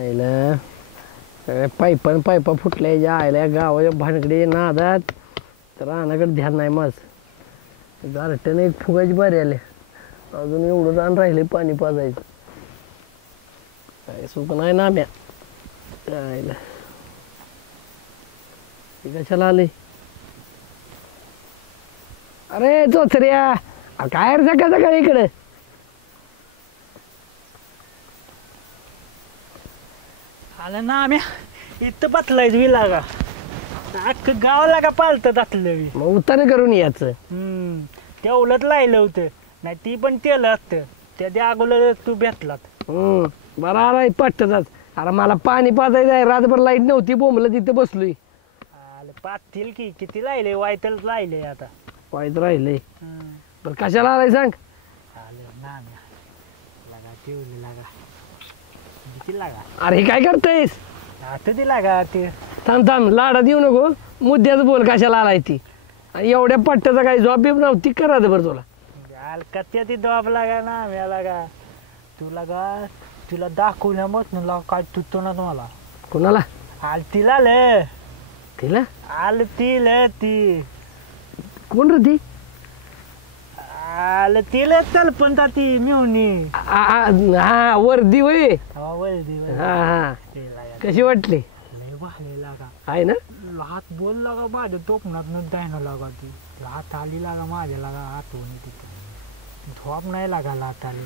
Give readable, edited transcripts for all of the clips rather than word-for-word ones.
आईला पायपा फुटल्या ज्या आयला गावाच्या भानगडी नादात तर रानाकडे ध्यान नाही माझं. गारट्याने एक फुगाची बारी आले अजून एवढं रान राहिले पाणी पाजायचं. काय सुख नाही ना म्या आईला. कशाला आले अरे चोचऱ्या काय रे सकाळ सकाळी इकडे. आलं ना आम्ही इथं बसलायच बी लागा अख्खं गाव लागा पालतं दातलं. मग उताने करून याचं. तेवढंच लायलं होतं नाही ती पण तेल असतं त्या अगोदर तू भेटलात. बरा आला पट्टचाच. अरे मला पाणी पाजायचं आहे रातभर लाईट नव्हती बोंबलं तिथे बसलोय. आलं पाहतील की किती लायले वायतलच लायले आता वाईट राहिले. बरं कशाला आलाय सांग. आलं ना लागा तेवढं लागा किती लागा. अरे हे काय करतेस. आता ती लागा ते थांब लाडात येऊ नको मुद्द्याच बोल कशाला आलाय ती. आणि एवढ्या पट्ट्याचा काही जॉब बिब नव्हती करा बरं तुला. कत्या ती दबाब लागा ना आम्ही लागा तू लागा तुला दाखवल्या मत ना काय तुटतो ना तुम्हाला. कोणाला आल तिला तिला आल ती कोण रे ती. आलं तिला चल पण ती मिळून हा वर्दी वय. हा कशी वाटली लागा आहे ना. हात बोल लागा माझ्या टोपणात न द्यायला लागा ती हात आली लागा माझ्या लागा आठवण तिथे झोप नाही लागा हात आली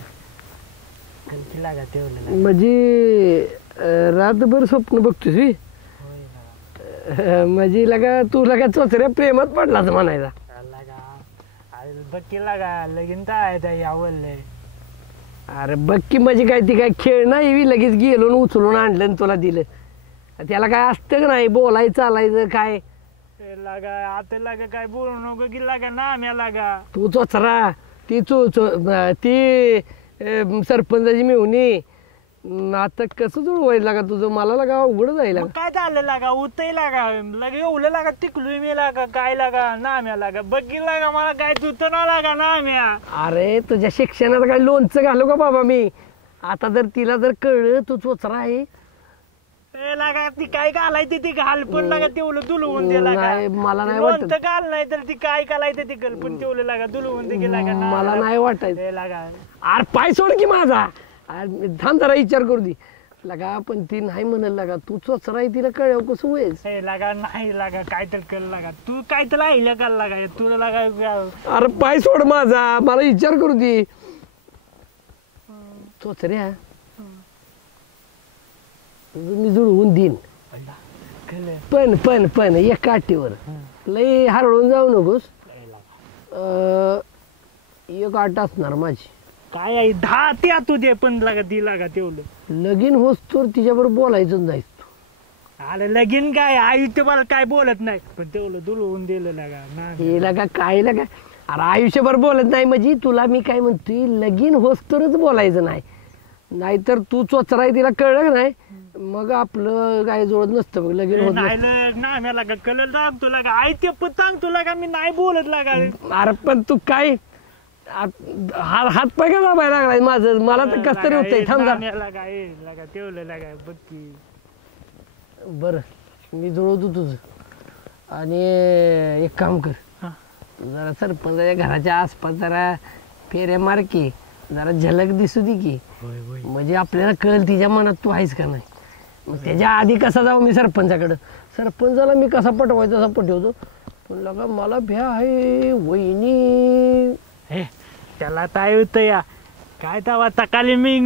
कधी लागा तेवढं म्हणजे रातभर स्वप्न बघतोस मी. म्हणजे लगा तू लगा चोचऱ्या प्रेमात पडलाच म्हणायचा. बक्की लागा लगीन काय आवडलंय. अरे बक्की म्हणजे काय ती काय खेळ नाही लगेच गेलो उचलून आणलं आणि तुला दिलं. त्याला काय असतं का नाही बोलायचं चालायचं काय. लागा आता लागा काय बोलू नको की लागा ना आम्ही लागा तू चोचरा ती ती सरपंचाची मिळून आता कसं जुळवायला लागा तुझं मला लागा अवघड जायला. काय झालं लागा उतय लागा लगे एवढं लागा टिकलोय मी लागा काय लागा नाम्या लागा बघी लागा मला काय तुत ना लागा नाम्या. अरे तुझ्या शिक्षणात काय लोणचं घालू का बाबा मी. आता जर तिला जर कळलं तू चोचरा आहे लागा ती काय घालायची ती घाल पण लागा तेवढं दुलवून दे लागा. मला नाही वाटत घाल नाही तर ती काय घालायचं ती कल पण तेवढं लागा दुलवून दे लागा. मला नाही वाटायचं लागा. अरे पाय सोड की माझा थांब जरा विचार करू दे लगा. पण ती नाही म्हणाल लागा तू चोचरा आहे तिला कळव कसं व्हायच. लागा नाही लागा काय तर कर लागा तू काय तर राहिलं का लागा तुला लागा. अरे पाय सोड माझा मला विचार करू दे. चोचऱ्या मी जुळवून देईन पण एक काठीवर लय हरवून जाऊ नकोस. एक आठ असणार माझी काय आहे 10 ते तू दे पण लागा ती लागा तेवढं लगीन होस तर तिच्याबरोबर बोलायचं जायच तू. अरे लगीन काय आयुष्य मला काय बोलत नाही पण तेवढं दुलवून दिलं लागा हे लागा काय लागा. अरे आयुष्यभर बोलत नाही म्हणजे तुला मी काय म्हणतोय लगीन होस तरच बोलायचं नाही. नाहीतर तू चोचराय तिला कळलं नाही मग आपलं काय जोडत नसतं बघ लगीन होत नाही लागा कळलं सांग तुला का आई ते पण सांग तुला का मी नाही बोलत लागा. अरे पण तू काय हात पाय का दाबायला लागलाय माझं मला तर कस तरी होतंय. थांब लागा तेवढं लागा बघ की. बरं मी जुळवतो तुझं आणि एक काम कर जरा सरपंचाच्या घराच्या आसपास जरा फेऱ्या मार की जरा झलक दिसू दे की म्हणजे आपल्याला कळेल तिच्या मनात तू आहेस का नाही. मग त्याच्या आधी कसा जाऊ मी सरपंचाकडं. सरपंचाला मी कसा पटवायचा तसा पटवतो पण लगा मला भ्या आहे वहिनी. त्याला काय होतं या काय तवा तकाली मी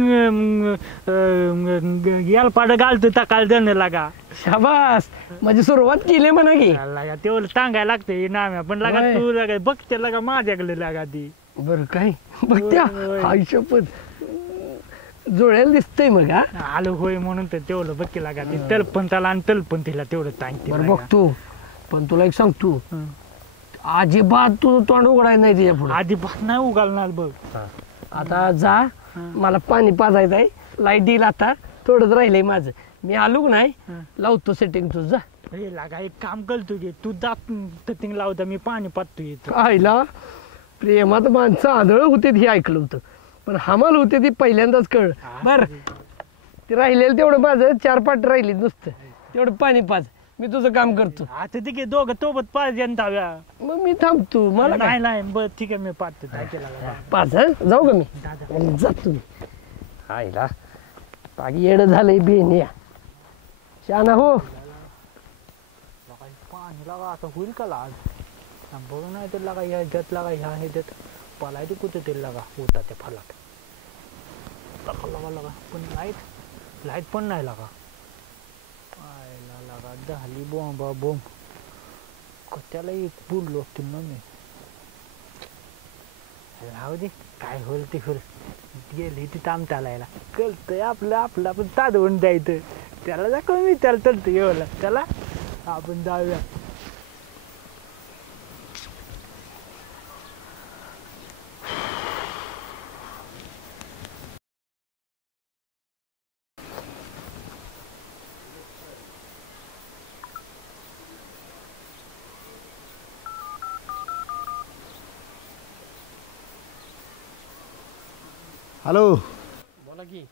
यालपाड घालतो तकाल देणं लागा. शाबास म्हणजे सुरुवात केली म्हणा की लागा तेवढं सांगायला लागते नाम्या पण लागा तू लागा बघते लागा माझ्याकडे लागा ती. बरं काय बघत्या आयुष्यपत जुळेल दिसतंय मग आलो होय म्हणून तर तेवढं बघते लागा ती तलपंताला आणि तलपंतीला तेवढं सांगते. बरं बघतो पण तुला एक सांगतो अजिबात तू तोंड उघडायचं नाही तिच्या पुढे. अजिबात नाही उघडणार बघ. आता जा मला पाणी पाजायचं आहे लाईट देईल आता थोडंच राहिलंय माझं. मी आलो नाही लावतो सेटिंग तुझं. अरे लागा एक काम करतो घे तू जात सेटिंग लावता मी पाणी पाहतो येतो. आईला प्रेमात माणसं आंधळ होते हे ऐकलं होतं पण हमाल होते ती पहिल्यांदाच कळ. बर ते राहिलेलं तेवढं माझं 4 पाट राहिली नुसतं तेवढं पाणी पाच मी तुझं काम करतो. आता ठीक आहे दोघं सोबत पाच धाव्या. मग मी थांबतो मला काय नाही नाही बरं ठीक आहे मी पाहतो काय केला पाच जाऊ का मी जातो मी आईला बाकी येडं झालंय बेनिया शाना हो. पाणी लागा आता होईल का लाग बघ नाही तर लागा ह्याच्यात लागा ह्या ह्याच्यात पलायचं कुठं तरी लागा होता त्या फलाट लागा पण लाईट पण नाही लागा पाहायला लागा झाली बोंबा बोंब त्याला एक बुडलो असतील ना मी राहू दे काय होईल ते होईल गेली ती ताम चालायला कळतंय आपलं आपण तादवून द्यायचं त्याला जा कमी त्याला चलतं एवढं त्याला आपण जाऊया. हॅलो बोला की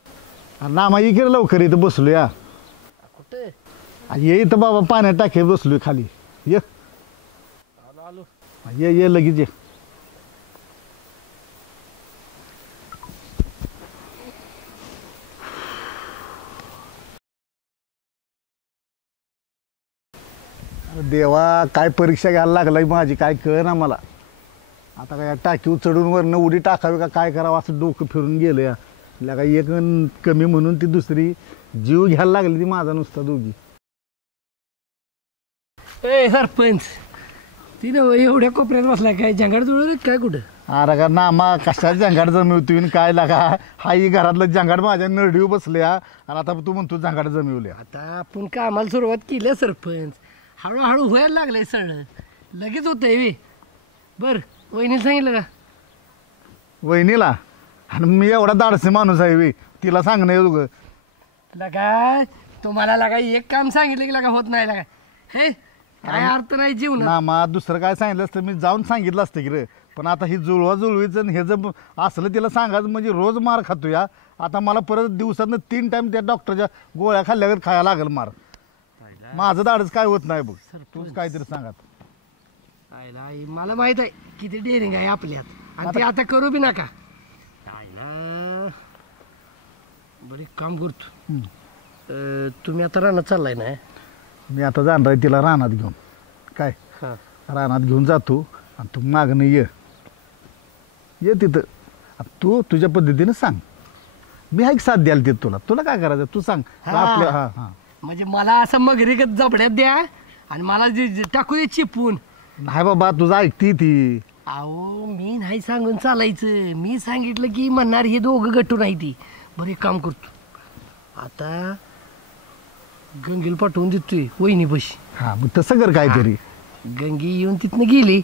ना माझी इकडे लवकर इथं बसलो या कुठे ये इथं बाबा पाण्यात टाके बसलोय खाली ये आलो ये लगेच ये. देवा काय परीक्षा घ्यायला लागलाय माझी काय कळ ना मला आता काय टाकीवर चढून वरनं उडी टाकावी का काय करावं असं डोकं फिरून गेलं या काय एक कमी म्हणून ती दुसरी जीव घ्यायला लागली ती माझा नुसता दोघी. ए सरपंच तिनं एवढ्या कोपऱ्यात बसला काय जंगाड जुळत काय कुठं. अरे का नामा कशा जंगाड जमिवतोय काय लागा हाई घरातलं जंगाड माझ्या नरडीव बसल्या आणि आता तू म्हणतो जंगाड जमिवल्या. आता आपण कामाला सुरुवात केली सरपंच हळूहळू व्हायला लागलंय सगळं लगेच होतंय वे बर वहिनीला सांगितलं का वहिनीला आणि मी एवढा धाडसी माणूस आहे वे तिला सांगणं येऊ लगा तुम्हाला लगा एक काम सांगितलं की लगा होत नाही लगा हे काय अर्थ नाही जीवन नामा दुसरं काय सांगितलं असतं मी जाऊन सांगितलं असतं की रे पण आता ही जुळवा जुळवीचं हे जर असलं तिला सांगायचं म्हणजे रोज मार खातो या आता मला परत दिवसातनं 3 टाइम त्या डॉक्टरच्या गोळ्या खाल्ल्यावर खायला लागेल मार माझं धाडच काय होत नाही बघ तूच काहीतरी सांगत. मला माहित आहे किती डेअरिंग आहे आपल्यात आणि ते आता करू बी नका बरं एक काम करतो तुम्ही आता रानात चाललाय ना मी आता जाणार आहे तिला रानात घेऊन काय रानात घेऊन जातो आणि तू मागणं ये तिथं तू तुझ्या पद्धतीनं सांग मी एक साथ द्याल तिथं तुला काय करायचं तू सांग आपलं हां हां म्हणजे मला असं मगरीगत जबड्यात द्या आणि मला जे टाकू दे चिपून नाही बाबा तुझं ऐकती ती अहो मी नाही सांगून चालायचं मी सांगितलं की म्हणणार हे दोघं गट्टू नाही ती बरं एक काम करतो आता गंगीला पाठवून देतोय वहिनी बशी हां मग तसं कर काहीतरी गंगी येऊन तिथनं गेली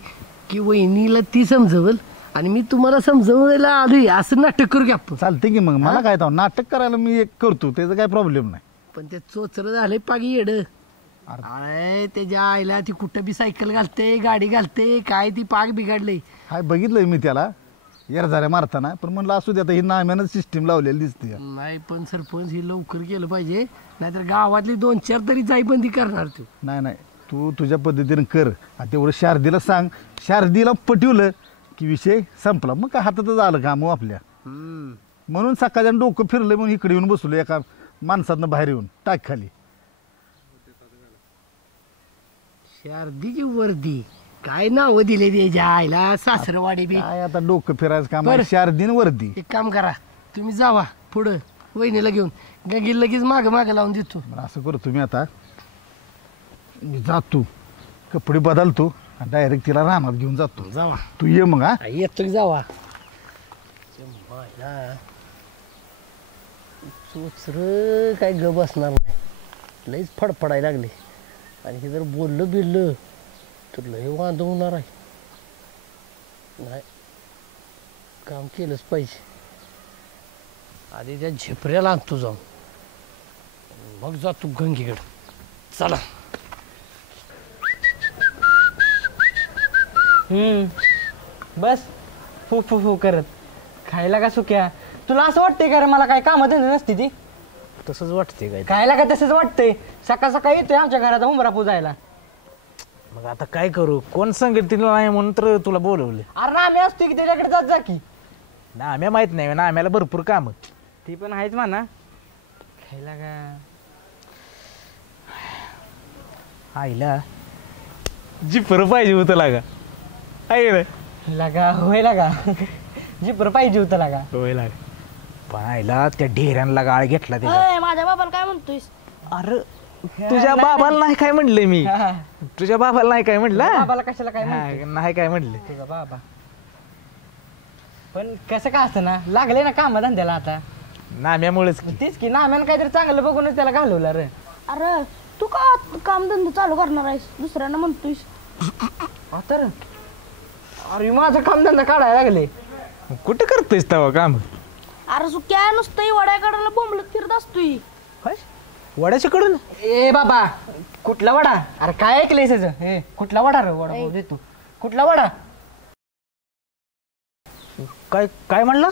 की वहिनीला ती समजवल आणि मी तुम्हाला समजवायला आलोय असं नाटक करू की आपण चालते की मग मला काय नाटक करायला मी एक करतो त्याचा काही प्रॉब्लेम नाही पण ते चोचर झालंय पागी येड अरे त्याच्या आईला ती कुठं बी सायकल घालते गाडी घालते काय ती पाग बिघडले हाय बघितलंय मी त्याला येरझाऱ्या मारताना पण म्हणलं असू दे आता ही नाम्यानं सिस्टीम लावलेली दिसते नाही पण सरपंच ही लवकर केलं पाहिजे नाहीतर गावातली 2-4 तरी जाईबंदी करणार तू नाही तू तुझ्या पद्धतीनं कर आणि तेवढं शारदीला सांग शारदीला पटवलं की विषय संपला मग काय हातातच आलं का मग आपल्या म्हणून सकाळच्या डोकं फिरलं म्हणून इकडे येऊन बसलो एका माणसातनं बाहेर येऊन टाक खाली शारदीची वर्दी काय नाव दिले त्याच्या आईला सासरवाडी बी काय आता डोकं फिरायचं काम आहे शारदीन वर्दी एक काम करा तुम्ही जावा पुढं वहिनीला घेऊन गंगीला लगेच माग लावून देतो असं करतो मी आता मी जातो कपडे बदलतो आणि डायरेक्ट तिला रानात घेऊन जातो जावा तू ये मग हा येतो की जावा चोचर काय ग बसणार नाही लईच फडफडायला लागले आणि हे जर बोललं बिललं तर लय वांद होणार आहे नाही काम केलंच पाहिजे आधी त्या झेपऱ्याला आणतो जाऊन मग जातो गंगीकडे चला बस फू फू फू करत खायला का सुक्या तुला असं वाटतंय का रे मला काय कामं धंदे नसते ती तसंच वाटते काय काय लागा तसंच वाटतंय सकाळ सकाळी येतोय आमच्या घरात उंबरा पुजायला. मग आता काय करू कोण सांगेल तिला नाही म्हणून तर तुला बोलवले. अरे ना आम्ही असतो की त्याच्याकडे जात जा की. ना आम्ही माहित नाही ना आम्हाला भरपूर काम. ती पण आहेच म्हणा. खायला का आईला जिपर पाहिजे होतं लागा आहे रे. लागा होय लागा जिपर पाहिजे होतं लागा. होय लागा पण आईला त्या ढेऱ्यांना गाळ घेतला त्याच्या. अय, माझ्या बाबाला काय म्हणतोयस? अरे तुझ्या बाबाला नाही काय म्हणले मी. हा. तुझ्या बाबाला नाही काय म्हणलं. बाबाला कशाला काय म्हणतोय? हा, नाही काय म्हणले. तुझा बाबा पण कसं काय असतं ना लागले ना काम धंद्याला आता. नाम्यामुळेच की. तेच की नाम्यानं काहीतरी चांगलं बघूनच त्याला घालवलं रे. अरे तू का कामधंदा चालू करणार आहेस दुसऱ्यांना म्हणतोयस? आता रे. अरे माझं काम धंदा काढायला लागले. कुठं करतोयस तेव्हा काम. अरे सुक्या नुसतं वड्याकडाला बोंबलत फिरत असतोय. वड्याच्या कडून ए बाबा कुठला वडा. अरे काय ऐकलंय त्याचं हे कुठला वडा रे वडा भाऊ देतो कुठला वडा. काय काय म्हणला.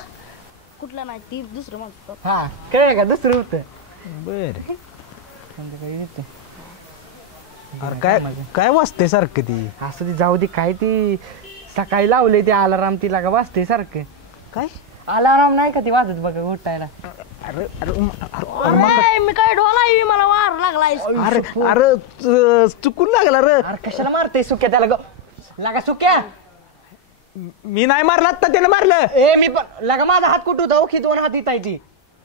कुठला नाही ती दुसरं म्हणतो. हा कळलं का दुसरं होतं. बर संध्याकाळी येतं. अरे काय काय वाजते सारखं ती. असं ती जाऊ दे काय ती सकाळी लावले ते अलाराम तिला का वाजते सारखं. काय अलाराम नाही का ती वाजत बघा उठायला. अरे अरे अरे मी काय ढोला मला वार लागलाय. अरे अरे चुकून लागला रे. अरे कशाला मारते सुक्या त्याला ग लागा सुक्या. मी नाही मारला आता त्यानं मारलं. ए मी पण लागा माझा हात कुठं होता ओखी 2 हात इथायची.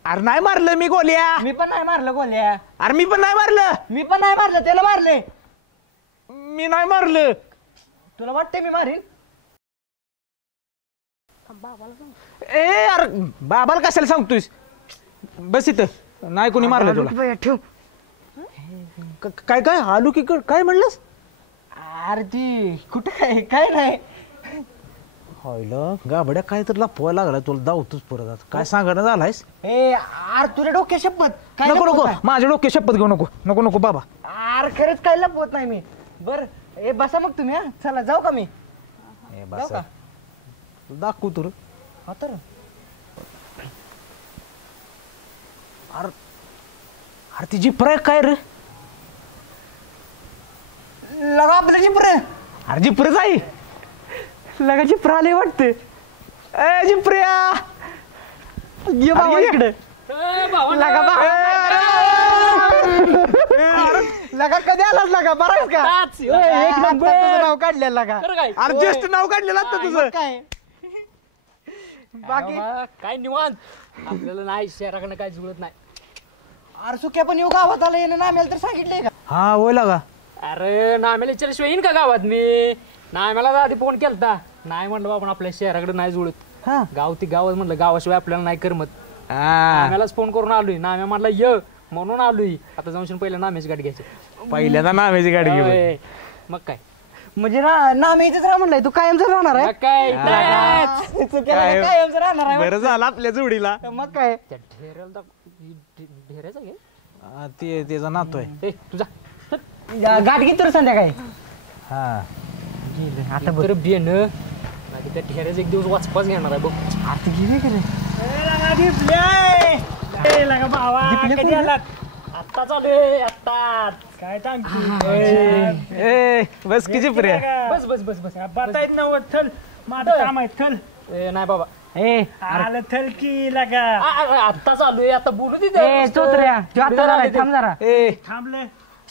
अरे नाही मारलं मी गोल्या. मी पण नाही मारलं गोल्या. अरे मी पण नाही मारलं. मी पण नाही मारलं त्याला मारले. मी नाही मारलं. तुला वाटते मी मारीन. बाबाला सांग. ए अरे बाबाला कशाला सांगतोयस. बस इथं नाही कोणी मारलं तुला. ठेव. काय काय आलू की काय म्हणलंस. अरे ती कुठं काय काय नाही. होयला गाबड्या काय तर लपवा लागला तुला दावतोच परत आता. काय सांगणं झालायस. ए अरे तुझ्या डोक्या शपथ काय नको लपवत नको नाही. माझ्या डोक्या शपथ घेऊ नको नको नको बाबा. अरे खरंच काय लपवत नाही मी. बर ए बसा मग तुम्ही. हा चला जाऊ का मी. ए जाऊ बस का दाखवू तर. हा तर अरे अरे ती जिपर आहे काय रे. लगा आपल्या जिपर. अरे जिपरच आहे. लगा जिपर आले वाटते. ए जिप्रिया ये बाबा इकडे. लगा बा लगा कधी आलास लगा बराच का. एक नंबर तुझं नाव काढलेलं लगा. अरे ज्येष्ठ नाव काढलेलं आता तुझं. काय बाकी काय निवांत आपल्याला नाही शहराकडनं काय जुळत नाही. अरे सुक्या पण येऊ गावात आला येणं नाम्याला तर सांगितलंय का. हा होय लागा. अरे नाम्याला विचारल्याशिवाय येईन का गावात मी. नाम्याला आधी फोन केलता नाही म्हणलं बाबा आपल्या शहराकडे नाही जुळत. हा गाव ती गावात म्हणलं गावाशिवाय आपल्याला नाही करमत. हा. नाम्यालाच फोन करून आलोय. नाम्या म्हणला ये म्हणून आलोय. आता जाऊन पहिल्या नाम्याची गाडी घ्यायची. पहिल्यांदा नावाची गाडी घेऊन. होय. मग काय म्हणजे नाम्याचंच राह म्हणलंय तू कायमच राहणार मग आहे. काय सुक्याला कायमच राहणार आहे. बरं झालं आपल्या जोडीला. मग काय त्या ढेऱ्याला ढेऱ्याचा घे ते त्याचा नातू आहे. ए तुझा गाठ घेतो रे संध्याकाळी. हा आता तर बिन त्या ढेऱ्याचा एक दिवस वाचपाच घेणार आहे बघ. आता घेणे का रे. आत्ता चालू आहे आत्ता. काय ए बस किती प्रिया. बस बस बस बस बतायत नव्हत थल माझं काम आहे थल. ए नाही बाबा ए आलं थल की लागा. आत्ता चालू आहे आता बोलू दे ए चोत्र्या तू आता झालाय थांब जरा. ए थांबले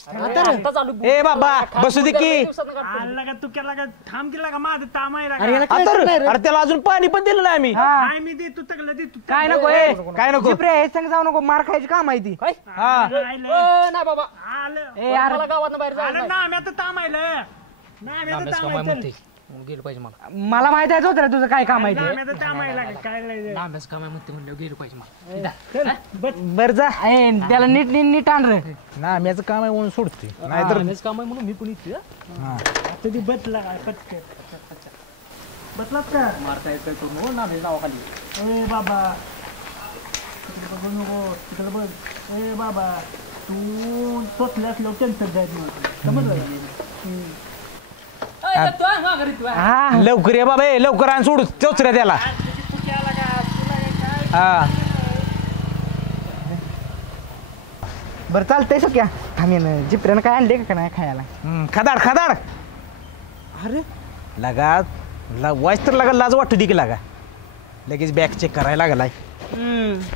आत्ता चालू ए बाबा बसू दे की. आला का तू केला का थांब केला का माझं ताम आहे अरे याला आता कळतं नाही रे. अरे त्याला अजून पाणी पण दिलं नाही आम्ही. हा. काय मी दे तू तकला दे तू काय नको ए काय नको. जिप्रे हे संग जाऊ नको मार खायची काम आहे ती. हा नाही बाबा आलं ए यार मला गावात बाहेर आलं जायचं ना आम्ही आता ताम आहे ना आम्ही आता ताम आहे गेलं पाहिजे मला. मला माहित आहे चोत्र्या तुझं काय काम आहे ते. आम्ही आता ताम आहे काय लय अभ्यास काम आहे म्हणते म्हणलं गेलं पाहिजे मला. बर जा. ए त्याला नीट नीट नीट आण रे. ना आम्याचं काम आहे म्हणून सोडते नाहीतर. अभ्यास काम आहे म्हणून मी पण इथे आता ती बसला पटकन बसलात का मारता येत काय करू ना नावाखाली. ए बाबा तिकडे बघू नको तिकडे बघ. ए बाबा तू सोचले असलो टेन्शन जायचं नव्हतं समजलं. हा लवकर ये बाबा ए लवकर आण सोडू चोचऱ्या त्याला. हा बरं चालतंय सख्या थांबेन जिपऱ्यानं काय आणले का नाही खायला खदाड खदाड अरे लगा वाईस तर लागा लाज वाटू दे की लागा लगेच बॅग चेक करायला लागलाय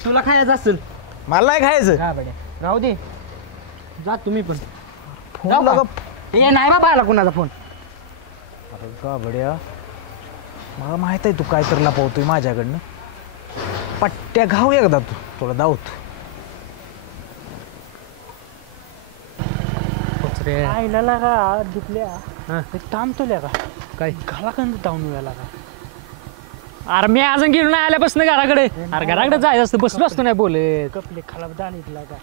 तुला खायचं असेल मला नाही खायचं का बड्या राहू दे जा तुम्ही पण फोन जाऊ का? लागा ए नाही बाबा आला कुणाचा फोन अरे का बड्या मला माहित आहे तू काय तर लपवतोय माझ्याकडनं पट्ट्या घाव एकदा तू तुला दावतो आईला लागा दुखल्या थांबतो का काय घाला का जाऊन लागा अरे मी अजून गेलो नाही आल्यापासून घराकडे अरे घराकडे जायचं असतं बसलो असतो नाही बोलत कपडे खराब झाले लागा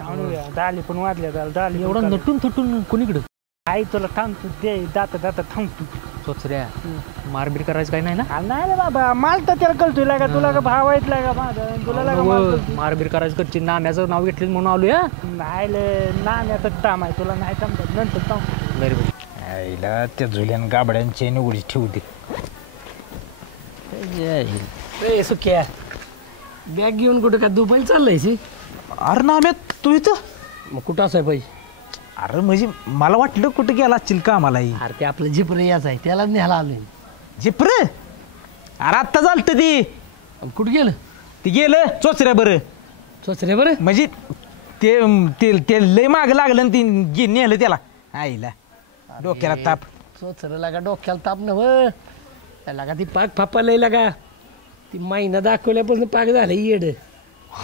जाऊन डाली पण वाजल्या डाली एवढं नटून थटून कोणीकडं आई तुला थांबतो दे जाता थांबतो सोचऱ्या मारबीर करायचं काय नाही ना नाही रे बाबा माल तर त्याला कळतोय लागा तुला का भाव आहेत लागा माझा तुला लागा माल कळतोय. मारबीर करायचं करची नाम्याचं नाव घेतलं म्हणून आलो या नाही नाण्याचं काम आहे तुला नाही थांबत नंतर थांब बरोबर आईला त्या झुल्यान गाबड्यांची निवडी ठेवते ए सुक्या बॅग घेऊन कुठं का दुबई चाललायची अरे नाम्या तू इथं मग कुठं असाय पाहिजे अरे म्हणजे मला वाटलं कुठं गेला असशील का मलाही अरे ते आपलं झिपर याच आहे त्याला न्यायला आलोय जिप्र अरे आत्ता चालतं ती कुठं गेलं ती गेलं चोचऱ्या बरं सोचरे बरं म्हणजे ते ते ते लय माग लागलं आणि ती नेलं त्याला आईला डोक्याला ताप सोचरे लागा डोक्याला ताप नव्ह त्याला का ती पाक फापा लय लागा ती महिना दाखवल्यापासून पाक झालं येड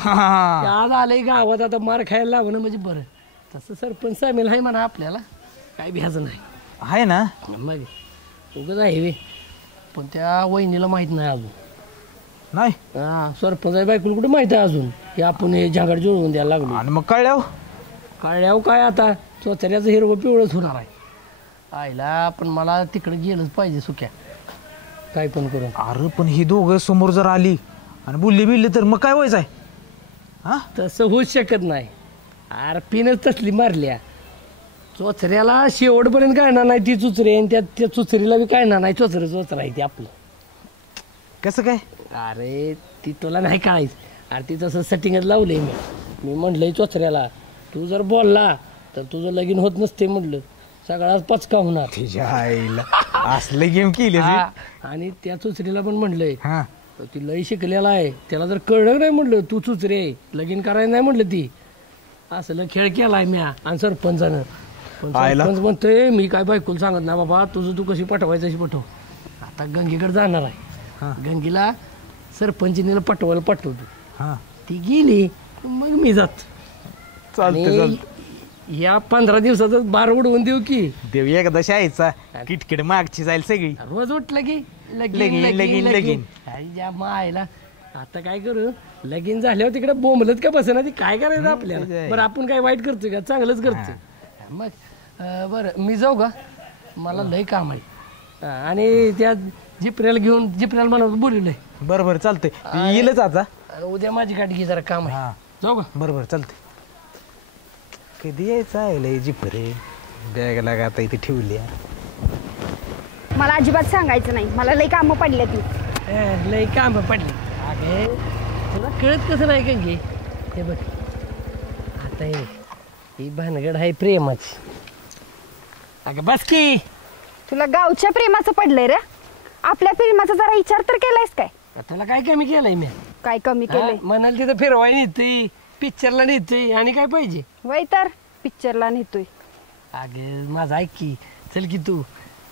आज आलंय गावात आता मार खायला लावणं म्हणजे बरं तसं सरपंच सामील आहे म्हणा आपल्याला काय भ्याचं नाही आहे ना मग उगच आहे वे पण त्या वहिनीला माहित नाही अजून नाही हा सरपंच आहे बायकोला कुठे माहित आहे अजून की आपण हे झांगड जुळवून द्यायला लागलो आणि मग कळल्याव काळ्याव काय आता चोचऱ्याचं हिरवं पिवळंच होणार आहे आईला पण मला तिकडे गेलंच पाहिजे सुक्या काय पण करून अरे पण ही दोघं समोर जर आली आणि बोलली बिलली तर मग काय व्हायचं आहे हा तसं होऊच शकत नाही अरे पिनच तसली मारल्या चोचऱ्याला शेवटपर्यंत कळणार नाही ती चुचरी आणि त्या चुचरीला बी कळणार नाही चोचरं आहे ते आपलं कसं काय अरे ती तुला नाही कळायचं अरे ती तसं सेटिंगच लावलंय मी म्हटलंय चोचऱ्याला तू जर बोलला तर तुझं लगीन होत नसते म्हटलं सगळाच पचका होणार तिच्या आईला असले गेम केले हा, आणि त्या चुचरीला पण म्हटलंय हा तर ती लई शिकलेला आहे त्याला जर कळलं नाही म्हटलं तू चुचरे लगीन करायला नाही म्हटलं ती असलं खेळ केलाय म्या आणि सरपंचानं पण आयला. सरपंच म्हणतोय मी काय बायकोला सांगत नाही बाबा तुझं तू कशी पाठवायचं अशी पाठव आता गंगीकडे जाणार हा. आहे गंगीला सरपंचिनीला पाठवायला पाठवतो हा ती गेली मग मी जात चालते आणि चालते या 15 दिवसातच बार उडवून देऊ की देव एकदा शाळेचा किटकिट मागची जाईल सगळी रोज उठलं की लगीन, लगीन, लगीन. या मायला आता काय करू लगीन झाल्यावर तिकडे बोंबलत का बस ना ती काय करायचं आपल्याला बरं आपण काय वाईट करतोय का चांगलंच करतोय मग बरं मी जाऊ का मला लय काम आहे आणि त्या जिपऱ्याला घेऊन जिपऱ्याला मला बोलवलंय बरं बरं चालतंय येईलच आता आणि उद्या माझी गाडी घे जरा काम आहे हा जाऊ का बरं बरं चालतंय कधी यायचं आहे लय जिपरे बॅग लागा आता इथे ठेवली मला अजिबात सांगायचं नाही मला लई कामं पडल्या ती लय काम पडले अगे तुला कळत कसं नाही का घे हे बघ आता ही भानगड आहे प्रेमाची अगं बस की तुला गावच्या प्रेमाचं पडलंय रे आपल्या प्रेमाचा जरा विचार तर केलायस काय तुला काय कमी केलंय मी काय कमी केलंय म्हणाल तिथं फिरवायला नेतोय पिक्चरला नेतोय आणि काय पाहिजे वय तर पिक्चरला नेतोय अगे माझं ऐक की चल की तू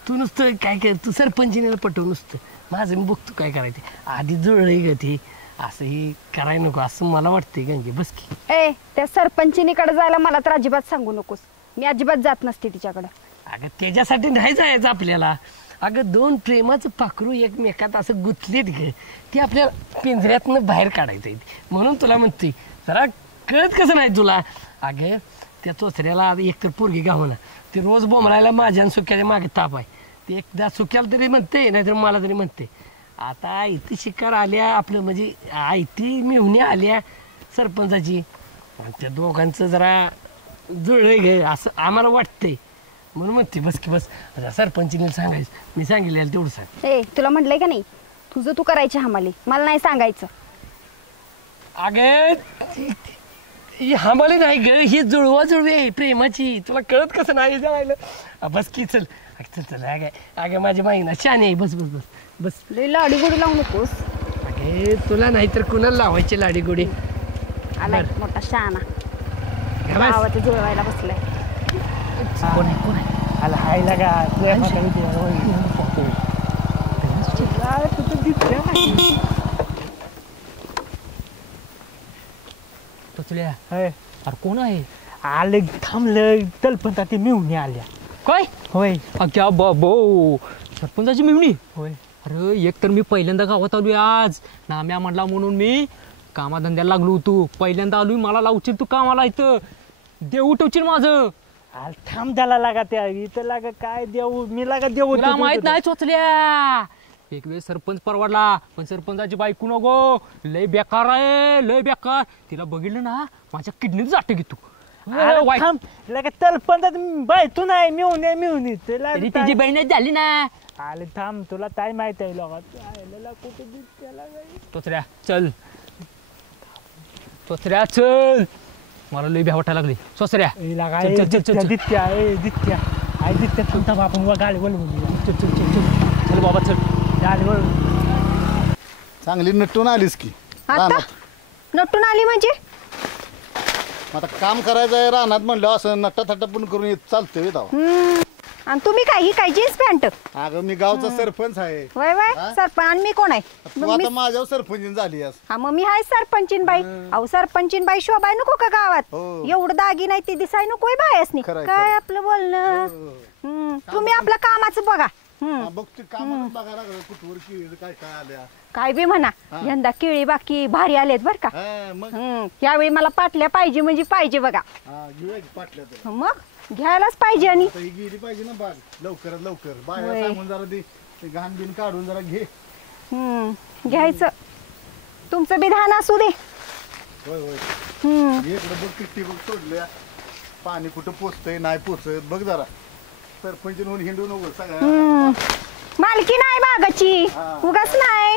नुसतं काय कर तू सरपंचिनीला पटव नुसतं माझं मी बघतो काय करायचं आधी जुळलंय ग ती असं ही करायला नको असं मला वाटतंय गंगे बस की ए त्या सरपंचिनीकडे जायला मला तर अजिबात सांगू नकोस मी अजिबात जात नसते तिच्याकडे अगं त्याच्यासाठी नाही जायचं आपल्याला अगं दोन प्रेमाचं पाखरू एकमेकात असं गुंतलेत ग ती आपल्याला पिंजऱ्यातनं बाहेर काढायचं आहे म्हणून तुला म्हणतोय जरा कळत कसं नाही तुला अगं त्या चोचऱ्याला एकतर पोरगी गावना ती रोज बोंबरायला माझ्या आणि सुक्याच्या मागे ताप आहे ती एकदा सुक्याला तरी म्हणते नाहीतर मला तरी म्हणते आता आयती शिकार आल्या आपलं म्हणजे आयती मिळवणी आल्या सरपंचाची आणि त्या दोघांचं जरा जुळलंय ग असं आम्हाला वाटतंय म्हणून म्हणते बस की बस सरपंचीने सांगायचं मी सांगितलेलं तेवढं सांग ए तुला म्हटलंय का नाही तुझं तू करायची हमाली मला नाही सांगायचं अगे ही आम्हाला नाही ग, ही जुळवा जुळवी आहे प्रेमाची. तुला कळत कसं नाही जायला? बस की चल चल चल. अगे अगे माझी माई ना शाने आहे. बस बस बस बस. लय लाडी गोडी लावू नकोस. अगे तुला नाही तर कुणाला लावायची लाडी गोडी? आलाय मोठा शहाणा बस. गावात जुळवायला बसलाय. कोण आहे कोण आहे? आला हायला का तुझ्या हाताला टोचल्या होय अरे कोण आहे? आलं थांबलं तलपंता ते मिळून आल्या. काय होय क्या बाबो सरपंचाची मेवणी? होय अरे एक तर मी पहिल्यांदा गावात आलोय आज. नाम्या म्हणला म्हणून मी कामाधंद्याला लागलो होतो. पहिल्यांदा आलोय, मला लावशील तू कामाला इथं, देव उठवशील माझं. आल थांब त्याला लागा त्या इथं लागा काय देऊ मी लागा देऊ तुला माहित नाही चोचल्या, एक वेळ सरपंच परवडला पण सरपंचाची बायको नको, लय बेकार आहे लय बेकार. तिला बघितलं ना माझ्या किडनीत जाटे घेतो. थांब लागा तलपंता बाय तू नाही मिळून तुला तिची बहीणच झाली ना. आले थांब तुला काय माहित आहे लोक कुठे दिसत्याला चोचऱ्या चल, चोचऱ्या चल, मला लय भ्या वाटायला लागली. चोचऱ्या चल चल चल चल दित्या दित्या आई दित्या थांब आपण गाडी बोलवून चल चल चल चल चल बाबा चल. गाडी बोलवून चांगली नटून आलीस की आता रानात. नटून आली म्हणजे? आता काम करायचं आहे रानात म्हणलं असं नट्टाथट्टा पण करून येत चालतंय दावा. आणि तुम्ही काय ही काय जीन्स पॅन्ट? अगं मी गावचा सरपंच आहे. वय वय हा? सरपंच. आणि मी कोण आहे? तू आता माझ्यावर सरपंच झाली आहेस. हा मग मी हाय सरपंचीन बाई. अहो सरपंचीन बाई शोभाय नको का गावात? हो. एवढं दागी नाही ती दिसाय नको बायसनी. खरंय, काय खरंय. आपलं बोलणं. तुम्ही आपलं कामाचं बघा. बघ ते काम बघायला लागलं कुठवर की काय काय आल्या. काय बी म्हणा, यंदा केळी बाकी भारी आलेत बर का. हा, मग यावेळी मला पाटल्या पाहिजे म्हणजे पाहिजे बघा. हा, घेऊया की पाटल्या तर. मग घ्यायलाच पाहिजे. आणि आता ही गेली पाहिजे ना बाग लवकरात लवकर. होय. बाहेर सांगून जरा ते घाण बिन काढून जरा घे. घ्यायचं. तुमचं बी धान असू दे. होय होय. हम्म. इकडे बघ किती बघ सोडल्या, पाणी कुठं पोचतंय नाही पोचत बघ जरा. सरपंच म्हणून हिंडू नको सगळ्या. मालकी नाही बागाची, हा. उगाच नाही.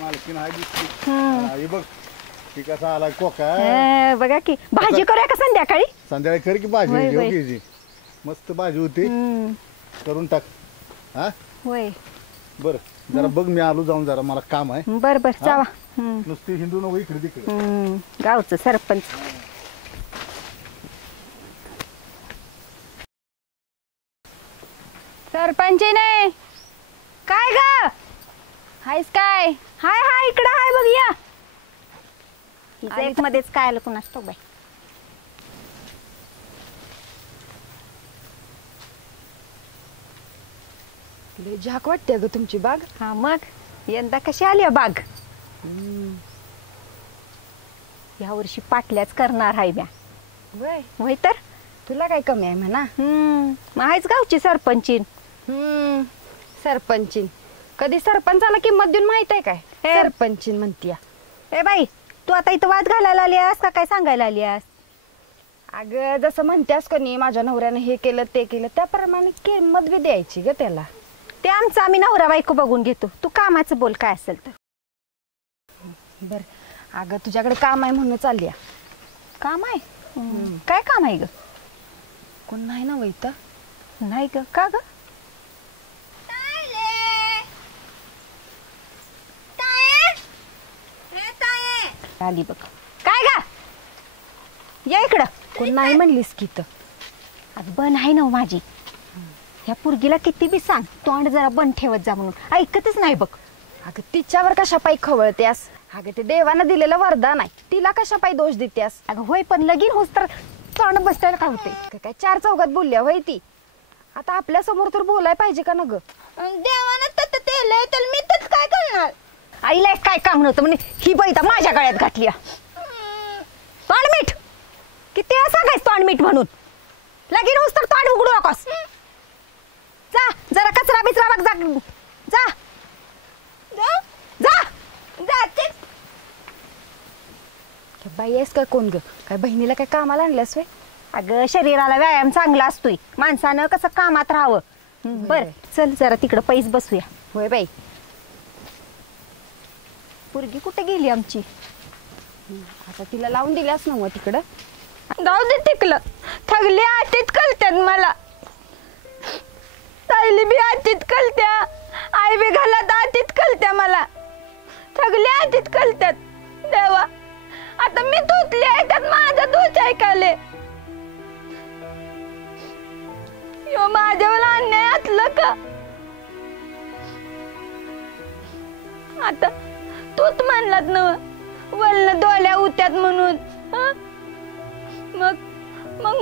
मालकीन आहे दिसती. हा, हे बघ ती कसा आला कोका. बघा की भाजी करूया का संध्याकाळी? संध्याकाळी कर की भाजी होय, होय. योग्य मस्त भाजी होती. करून टाक. हा होय बर जरा बघ मी आलो जाऊन जरा मला काम आहे. बर बर जावा. नुसती हिंदू नको इकडे तिकडे. गावचं सरपंच. सरपंची नाही काय ग? हायस काय? हाय हाय इकडं हाय बघ या. हिचं एक मध्येच काय आलं कुणास ठाऊक बाई. लय झाक वाटते ग तुमची बाग. हा मग यंदा कशी आली आहे बाग? या वर्षी पाटल्याच करणार आहे म्या. वय होय तर. तुला काय कमी आहे म्हणा. मग आहेच गावची सरपंचीन. सरपंचीन कधी सरपंचाला किंमत देऊन माहित आहे काय? सरपंचीन म्हणतीया. ए बाई तू आता इथं वाद घालायला आली आहेस का काय सांगायला आली आहेस? अगं जसं म्हणतेस का नाही माझ्या नवऱ्याने हे केलं ते केलं त्याप्रमाणे किंमत बी द्यायची ग त्याला. ते आमचं आम्ही नवरा बायको बघून घेतो. तू कामाचं बोल काय असेल तर. बर अगं तुझ्याकडे काम आहे म्हणून चालली. काम आहे? काय काम आहे ग? कोण नाही ना वैत? नाही ग का ग? आली बघ. काय ग? या इकडं. कोण नाही म्हणलीस की तर. अगं बन आहे ना माझी. ह्या पुरगीला किती बी सांग तोंड जरा बंद ठेवत जा म्हणून, ऐकतच नाही बघ. अगं तिच्यावर कशा पायी खवळत्यास? अगं ते देवानं दिलेलं वरदान आहे, तिला कशा पायी दोष देत्यास? अगं होय पण लगीन होस तर तोंड बसतायला काय होते? काय चार चौघात बोलल्या होय ती. आता आपल्या समोर तर बोलाय पाहिजे का न ग? देवानं तर तेलंय तर मी तर काय करणार? आईला काय काम नव्हतं म्हणजे ही बैता माझ्या गळ्यात घातली. तोंड मीठ किती वेळा सांगायच तोंड मीठ म्हणून. लगीन होस तर तोंड उघडू नकोस. जा जरा कचरा बिचरा बघ जा जा जा जाते. बाई आहेस काय कोण ग? काय बहिणीला काय कामाला आणल्यास होय? अगं शरीराला व्यायाम चांगला असतोय, माणसानं कसं कामात राहावं. बर चल जरा तिकडं पैस बसूया. होय बाई. पुरगी कुठे गेली आमची? आता तिला लावून दिल्यास ना मग तिकडं. जाऊ दे तिकलं. थगली आतीत कलत्यात मला. ताईली बी आतीत कलत्या. आई बी घालात आतीत कलत्या मला. थगली आतीत कलत्यात. देवा आता मी धुतली आहे त्यात माझा दोष ऐकाले. यो माझ्यावर अन्याय असलं का? आता तूच म्हणलात ना वल्ल डोल्या उत्यात म्हणून. मग मग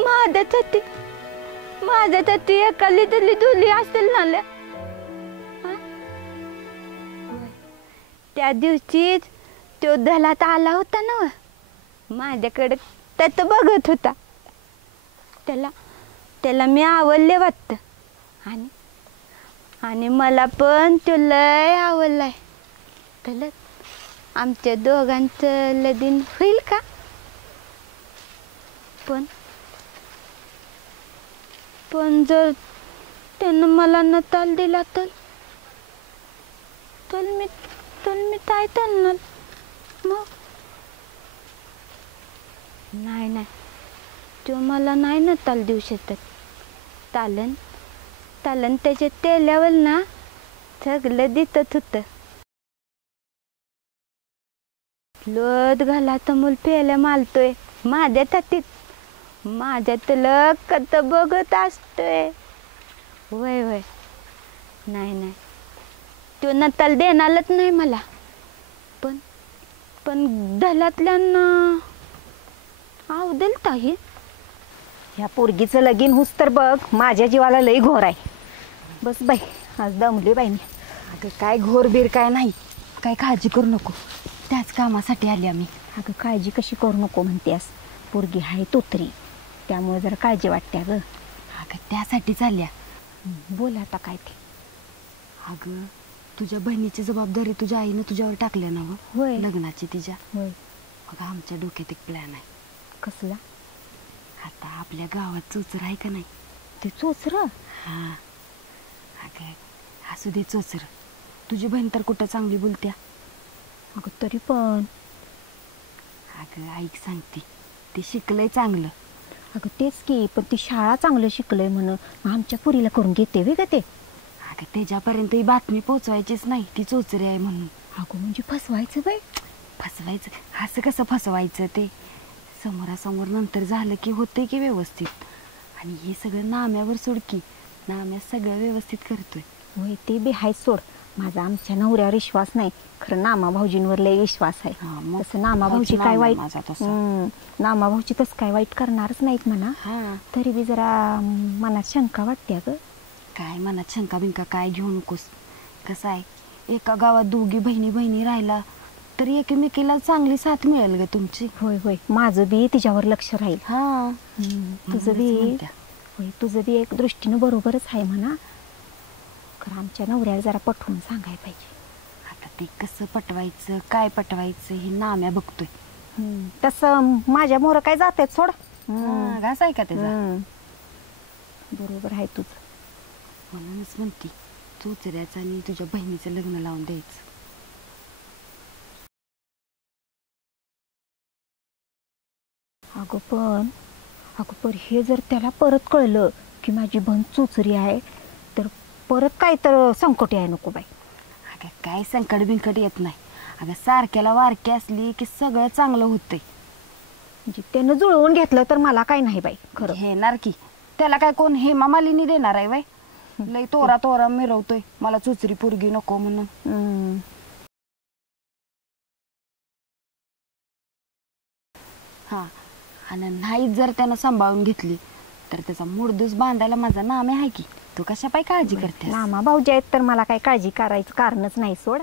माझ्यासाठी एका लिटली धुली असेल ना. त्या दिवशीच तो दलात आला होता ना माझ्याकडे. त्यात बघत होता. त्याला मी आवडले वाटतं. आणि मला पण तो लय आवडलाय. त्याला आमच्या दोघांचं लगीन होईल का? पण जर त्यानं मला नताल दिला तर मी काय करणार मग? नाही तो मला नाही नताल देऊ शकत. तालन त्याच्या तेल्यावर ना सगळं दिसत होतं. लोट घाला तर मूल पेल्या मालतोय माझ्या तातीत. माझ्या तुला कत बघत असतोय. वय नाही तो नताल देणारच नाही मला. पण धलातल्यांना आवडेल ताई. ह्या पोरगीचं लगीन हुस तर बघ माझ्या जीवाला लई घोर आहे. बस बाई आज दमली बाई मी. अगं काय घोरबीर काय नाही. काय काळजी करू नको. त्याच कामासाठी आली आम्ही. अगं काळजी कशी करू नको म्हणतेस. पोरगी आहे तोतरी त्यामुळे जरा काळजी वाटते. अगं त्यासाठीच आल्या. बोल आता काय ते. अगं तुझ्या बहिणीची जबाबदारी तुझ्या आईनं तुझ्यावर टाकल्या ना. होय लग्नाची तिच्या. होय. अगं आमच्या डोक्यात एक प्लॅन आहे. कसला? आता आपल्या गावात चोचर आहे का नाही? ते चोचर? हा. अगं असू दे चोचर. तुझी बहीण तर कुठं चांगली बोलत्या. अगं तरी पण. अगं ऐक सांगते ते शिकलंय चांगलं. अगं तेच की पण ती शाळा चांगलं शिकलंय म्हणून आमच्या पुरीला करून घेते वे का ते. अगं त्याच्यापर्यंत ही बातमी पोचवायचीच नाही ती चोचरी आहे म्हणून. अगं म्हणजे फसवायचं बाई. फसवायचं असं कसं फसवायचं? ते समोरासमोर नंतर झालं की होते की व्यवस्थित. आणि हे सगळं नाम्यावर सोडकी. नाम्या सगळं व्यवस्थित करतोय. होय ते बी हाय सोड. माझा आमच्या नवऱ्यावर विश्वास नाही खरं नामा भाऊजींवर लय विश्वास आहे. तसं नामा भाऊजी काय वाईट नामा भाऊजी तसं काय वाईट करणारच नाहीत म्हणा. तरी बी जरा मनात शंका वाटते. अगं काय मनात शंका बिंका काय घेऊ नकोस. कसं आहे एका गावात दोघी बहिणी राहिला तरी एकमेकीला चांगली साथ मिळेल ग तुमची. होय माझं बी तिच्यावर लक्ष राहील. तुझं बी एक दृष्टीनं बरोबरच आहे म्हणा. खरं आमच्या नवऱ्याला जरा पटवून सांगायला पाहिजे. आता ते कसं पटवायचं काय पटवायचं हे नाम्या बघतोय. तसं माझ्या मोर काय जाते सोड. घास आहे का त्याचा? बरोबर आहे तुझं. म्हणूनच म्हणते चोचऱ्याचं आणि तुझ्या बहिणीचं लग्न लावून द्यायचं. अगं पण हे जर त्याला परत कळलं की माझी बहीण चोचरी आहे तर परत काय तर संकट आहे नको बाई. अगं काय संकट बिंकट येत नाही. अगं सारख्याला वारकी असली की सगळं चांगलं होतंय. म्हणजे त्यानं जुळवून घेतलं तर मला काय नाही बाई खरं. घेणार की त्याला काय कोण हेमा मालिनी देणार आहे बाई. लई तोरा मिरवतोय मला चोचरी पोरगी नको म्हणून. हा आणि नाही जर त्यानं सांभाळून घेतली तर त्याचा मुडदूस बांधायला माझा नाम आहे की. तू कशा पाय काळजी करते? नामा भाऊजी आहेत तर मला काही काळजी करायचं कारणच नाही सोड.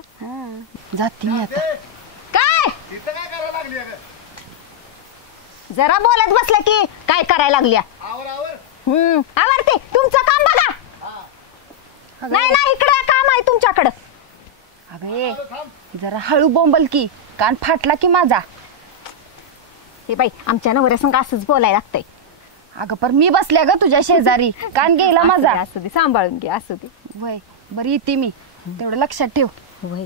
जाते मी आता. काय जरा बोलत बसलं की काय करायला लागल्या? आवडते तुमचं काम बघा. नाही इकडे काम आहे तुमच्याकडं. अगं जरा हळू बोंबल की कान फाटला की माझा. हे बाई आमच्या नवऱ्या संग असंच बोलायला लागतंय. अगं पण मी बसल्या ग तुझ्या शेजारी कान गेला माझा. असू दे सांभाळून घे. असू दे वय बरं येते मी तेवढं लक्षात ठेव. वय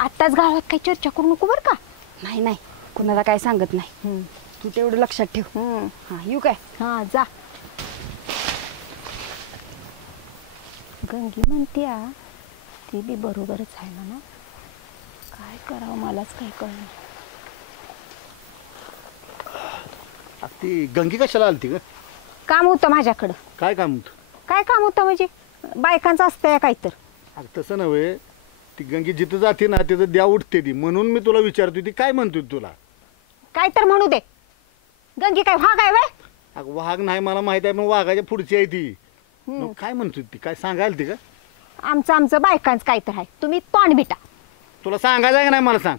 आत्ताच गावात काही चर्चा करू नको बरं का. नाही नाही कुणाला काय सांगत नाही. तू तेवढं लक्षात ठेव. हा येऊ काय. हा जा. गंगी म्हणते ती बी बरोबरच आहे म्हणा. काय करावं मलाच काय कळलं. ती गंगी कशाला आलती ग? काम होतं माझ्याकडं. काय काम होतं? काय काम होतं म्हणजे बायकांचं असतंय काय तर. तसं नव्हे, ती गंगी जिथं जाते ना तिथं द्या उठते ती, म्हणून मी तुला विचारतोय ती काय म्हणतोय तुला. काय तर म्हणू दे. गंगी काय वाघ आहे वय? अगं वाघ नाही मला माहित आहे, मग वाघाच्या पुढची आहे ती. मग काय म्हणतोय ती, काय सांगायला ती का? आमचं बायकांचं काय तर आहे. तुम्ही तोंड बिटा. तुला सांगायचं आहे का नाही मला सांग.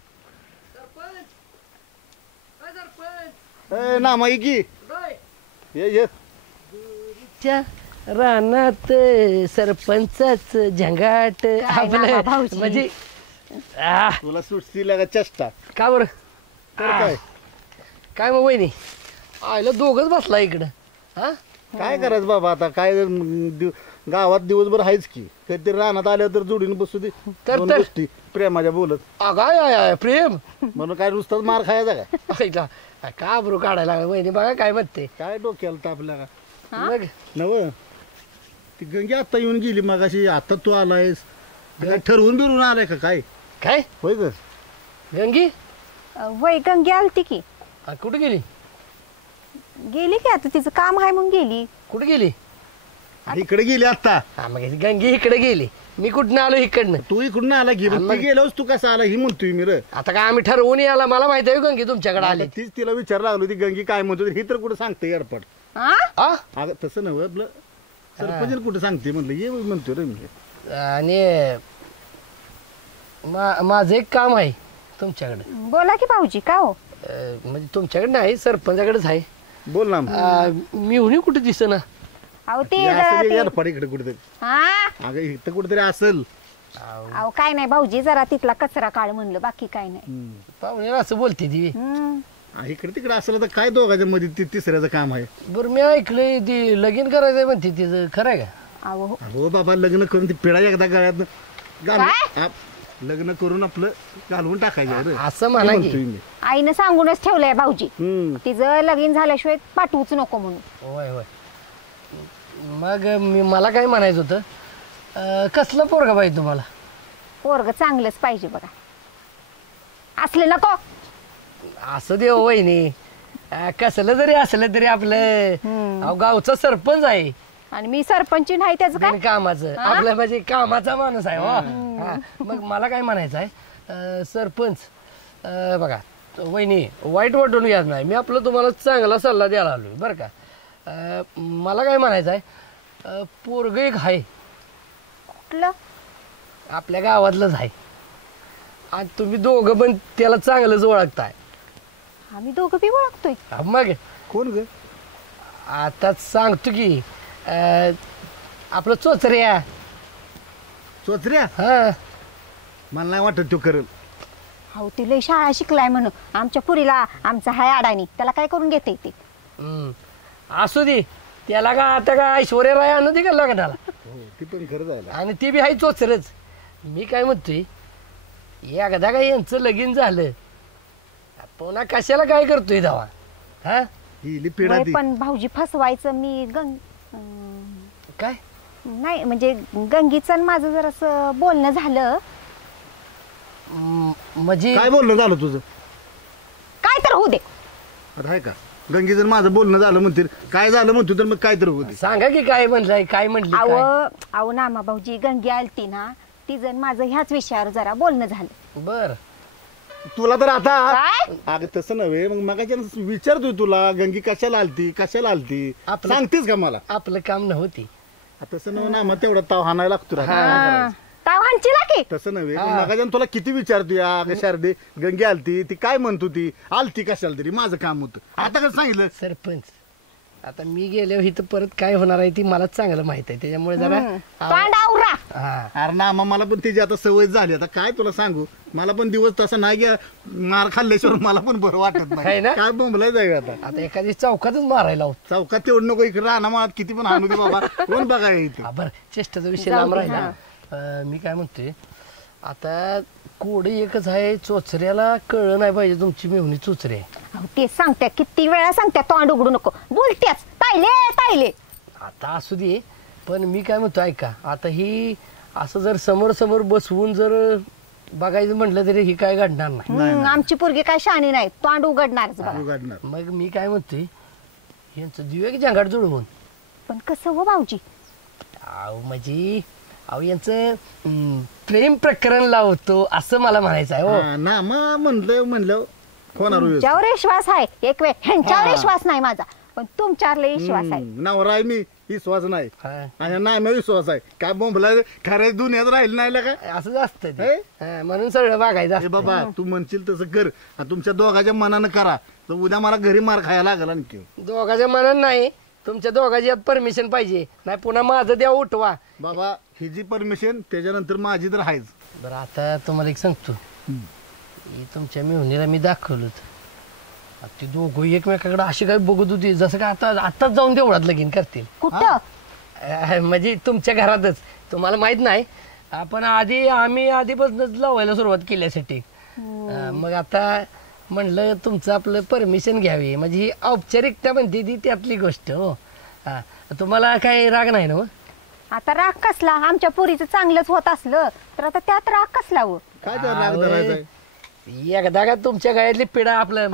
ना माई की ये रानात सरपंचाच झंगाट आपलं भाऊजी? म्हणजे तुला सुटती लागा चेष्टा का बरं तर काय काय मग वहिनी आयला दोघच बसला इकडं. हा काय करायचं बाबा आता काय गावात दिवसभर आहेच की, कधीतरी रानात आल्यावर तर जोडीने बसू दे दोन गोष्टी प्रेमाच्या बोलत. काय प्रेम म्हणून काय नुसताच मार खायचा ऐका का बरो काढायला लागला वहिनी बघा काय म्हणते. काय डोक्याला तापल्या का मग नव ती गंगी आता येऊन गेली मगाशी, आता तू आलायस काय ठरवून बिरून आलाय का काय? काय होय ग गंगी? वय गंगी आलती की. कुठे गेली? गेली की आता तिचं काम आहे म्हणून गेली. कुठे गेली? इकडे गेली आता. मग गंगी इकडे गेली, मी कुठं आलो इकडनं. तू इकडून आला की गेलोस तू कसा आला ही म्हणतोय मी रे. आता काय आम्ही ठरवून याला मला माहिती आहे गंगी तुमच्याकडे आली. तीच तिला विचार लागलो ती गंगी काय म्हणतो ही तर कुठं सांगते एअरपॉट. अगं तसं नव्हे आपलं सरपंच कुठं सांगते म्हणलं ये म्हणतो रे मी. आणि माझं एक काम आहे तुमच्याकडे. बोला की भाऊजी. का हो? म्हणजे तुमच्याकडे नाही सरपंचाकडेच आहे. बोल ना. मी हुनी कुठे दिसेना. अहो ते एअरपॉट इकडे कुठेतरी. अगं इथं कुठेतरी असेल. अहो काय नाही भाऊजी, जरा तिथला कचरा काढ म्हणलं, बाकी काय नाही. पाहुणे असं बोलते ती. इकडे तिकडे असलं तर काय दोघांच्या मध्ये तिसऱ्याचं काम आहे. बरं मी ऐकलंय ती लगीन करायचंय म्हणते तिचं, खरं आहे का? हो बाबा लग्न करून ती पिढा एकदा गळ्यात लग्न करून आपलं घालवून टाकायचं असं म्हणा की. आईनं सांगूनच ठेवलंय भाऊजी तिचं लगीन झाल्याशिवाय पाठवूच नको म्हणून. होय होय. मग मला काय म्हणायचं होतं, कसलं पोरगा पाहिजे तुम्हाला? पोरग चांगलंच पाहिजे बघा, असले नको. असं दे वहिनी, कसलं जरी असलं तरी आपलं गावचा सरपंच आहे आणि मी सरपंच नाही त्याचं काय कामाचं आपलं म्हणजे कामाचा माणूस आहे. मग मला काय म्हणायचं आहे सरपंच बघा वहिनी वाईट वाटून घ्या नाही, मी आपलं तुम्हाला चांगला सल्ला द्यायला आलोय बरं का. मला काय म्हणायचं आहे पोरग एक आहे कुठलं आपल्या गावातलंच आहे आणि तुम्ही दोघं पण त्याला चांगलंच ओळखताय. आम्ही दोघं बी ओळखतोय. मग कोण ग? आता सांगतो की आपलं चोचऱ्या. चोचऱ्या? हा मला नाही वाटत तो करेल. हो ती लय शाळा शिकलाय म्हणून आमच्या पुरीला आमचा हाय अडाणी, त्याला काय करून घेते ते. असू दे त्याला का आता का ऐश्वर्या राय आणू दे का लग्नाला. ती पण खरं जायला आणि ती बी हाय चोचरच. मी काय म्हणतोय एकदा का यांचं लगीन झालं पुन्हा कशाला काय करतोय धावा. हा पण भाऊजी फसवायचं मी काय नाही म्हणजे गंगीचं माझं जर असं बोलणं झालं. म्हणजे काय बोलणं झालं तुझं? काय तर होऊ दे. आहे का गंगी जर माझं बोलणं झालं म्हणते काय झालं म्हणतो तर मग काय तर होऊ दे. सांगा की काय म्हणलंय काय म्हटलं. अहो नामा भाऊजी गंगी आलती ना ती जण माझं ह्याच विषयावर जरा बोलणं झालं. बर तुला तर आता अगं तसं नव्हे मग विचारतोय तुला गंगी कशाला आलती सांगतेस का मला? आपलं काम नव्हती तसं नव्हे ना मग तेवढा ताव हाणायला लागतो. ताव हाणचीला की तसं नव्हे मगाच्यान तुला किती विचारतोय अगं शारदे गंगी आलती ती काय म्हणतो ती आलती कशाला तरी माझं काम होतं. आता कसं सांगितलं सरपंच आता मी गेल्यावर इथं परत काय होणार आहे ती मला चांगलं माहित आहे त्याच्यामुळे जरा अरे ना मला पण त्याची आता सवय झाली. आता काय तुला सांगू मला पण दिवस तसा नाही घ्या मार खाल्ल्याशिवाय मला पण बरं वाटत नाही. काय बोंबलाय जाईल आता एखादी चौकातच मारायला चौकात तेवढं नको इकडे राहणार मला किती पण आणू दे बाबा कोण बघाय इथे. बरं चेष्टाचा विषय लांब राहिला. मी काय म्हणतोय आता कोड एकच आहे, चोचऱ्याला कळलं नाही पाहिजे तुमची मेहुणी चोचरी आहे. अहो, ते सांगत्या किती वेळा सांगत्या तोंड उघडू नको बोलतेच ताईले ताईले. आता असू दे, पण मी काय म्हणतो ऐका, आता ही असं जर समोर समोर बसवून जर बघायचं म्हटलं तरी ही काय घडणार नाही. आमची पोरगी काय शाणी नाही तोंड उघडणारच बघा. उघडणार. मग मी काय म्हणतोय, यांचं दिवे की जंगाट जुळवून. पण कसं हो भाऊजी? अहो म्हणजे अहो यांचं प्रेम प्रकरण लावतो असं मला म्हणायचं आहे. हो ना मग म्हणलं कोणावर तुमच्यावर विश्वास आहे एक वेळ, ह्यांच्यावर विश्वास नाही माझा, पण तुमच्यावर लय विश्वास आहे. नवरा आहे मी, विश्वास नाही आणि नाही मी विश्वास आहे. काय बोंबला खऱ्या दुनियात राहील नाही का? असंच असतं ते. म्हणून सगळं बघायचं असतं. बाबा तू म्हणशील तसं कर आणि तुमच्या दोघांच्या मनानं करा, तर उद्या मला घरी मार खायला लागला आणखी. दोघांच्या मनात नाही, तुमच्या दोघांची यात परमिशन पाहिजे, नाही पुन्हा माझं द्या उठवा. बाबा ही जी परमिशन त्याच्यानंतर माझी तर आहेच. बरं आता तुम्हाला एक सांगतो, ही तुमच्या मेहुणीला मी दाखवलं होतं, ती दोघं एकमेकाकडे अशी काय बघत होती जसं काय आताच जाऊन देवळात लगीन करतील. कुठं? म्हणजे तुमच्या घरातच, तुम्हाला माहित नाही. आपण आम्ही आधीपासूनच लावायला सुरुवात केल्यासाठी. मग आता म्हणलं तुमचं आपलं परमिशन घ्यावी, म्हणजे ही औपचारिकता म्हणते ती त्यातली गोष्ट. हो तुम्हाला काही राग नाही ना? आता राग कसला? आमच्या पोरीचं चांगलंच होत असलं तर आता त्यात राग कसला हो? काय तर राग धरायचा? एकदा का तुमच्या गळ्यातली पिढा आपलं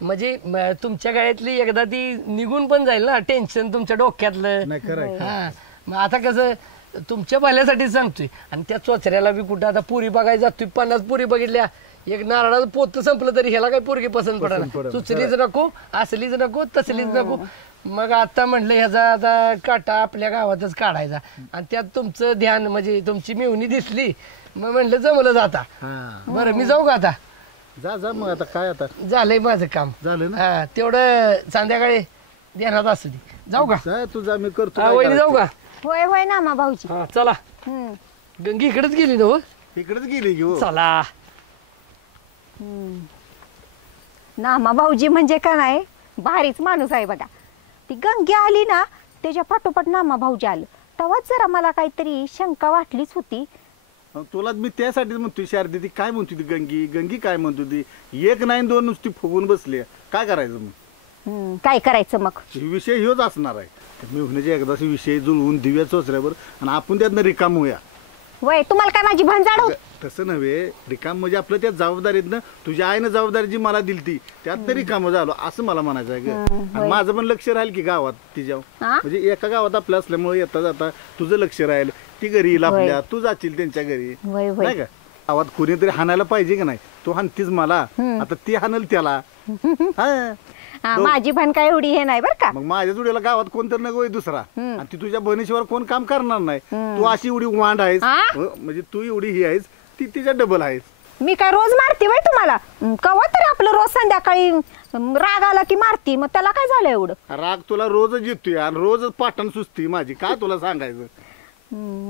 म्हणजे तुमच्या गळ्यातली एकदा ती निघून पण जाईल ना, टेन्शन तुमच्या डोक्यातलं. हा मग आता कसं तुमच्या भल्यासाठीच सांगतोय. आणि त्या चोचऱ्याला बी कुठं आता पुरी बघायला जातोय, 50 पुरी बघितल्या, एक नारळाचं पोत संपलं तरी ह्याला काही पोरगी पसंत पडणार. चुचरीच नको, असलीच नको, तसलीच नको. मग आता म्हटलं ह्याचा आता काटा आपल्या गावातच काढायचा, आणि त्यात तुमचं ध्यान म्हणजे तुमची मेहुणी दिसली, मग म्हटलं जमलं जाता. बरं मी जाऊ का आता? जा मग आता काय आता झालंय माझं काम झालं ना. हा तेवढं संध्याकाळी ध्यानात असू दे. जाऊ का? तुझा मी करतो. वहिनी जाऊ का? होय होय ना मा भाऊजी. हा चला. गंगी इकडेच गेली ना? इकडेच गेली घेऊ. चला. नामा भाऊजी म्हणजे का नाही भारीच माणूस आहे बघा. ती गंगी आली ना त्याच्या पाठोपाठ नामा भाऊजी आलं, तेव्हाच जरा मला काहीतरी शंका वाटलीच होती. तुला मी त्यासाठीच म्हणतोय शारदी, ती काय म्हणतो ती गंगी काय म्हणतो ती, एक नाही दोन नुसती फुगून बसली. काय करायचं मग? काय करायचं मग? विषय ह्योच असणार आहे. मी होण्याचे एकदाच विषय जुळवून दिव्या चोचऱ्यावर आणि आपण त्यातनं रिकाम होऊया. वय तुम्हाला काय माझी भांजाड होत? तसं नव्हे, रिकाम म्हणजे आपलं त्या जबाबदारीतनं तुझ्या आईनं जबाबदारी जी मला दिली ती त्यात रिकाम झालो असं मला म्हणायचं आहे ग. आणि माझं पण लक्ष राहील की गावात तिच्यावर, म्हणजे एका गावात आपल्या असल्यामुळे येता जाता तुझं लक्ष राहील. ती घरी येईल आपल्या, तू जाशील त्यांच्या घरी नाही का. गावात कोणीतरी हाणायला पाहिजे की नाही, तू हाणतीस मला, आता ती हाणल त्याला. माझी भान काय एवढी हे नाही बरं का. मग माझ्या जोडीला गावात कोणतरी नको दुसरा, आणि ती तुझ्या बहिणीशिवाय कोण काम करणार नाही. तू अशी एवढी वांड आहेस, म्हणजे तू एवढी ही आहेस, ती तिच्या डबल आहेस. मी काय रोज मारते बाई तुम्हाला? कवा तरी आपलं रोज संध्याकाळी राग आला की मारती, मग त्याला काय झालं एवढं? राग तुला रोजच येतोय आणि रोजच पाटण सुचती माझी, काय तुला सांगायचं.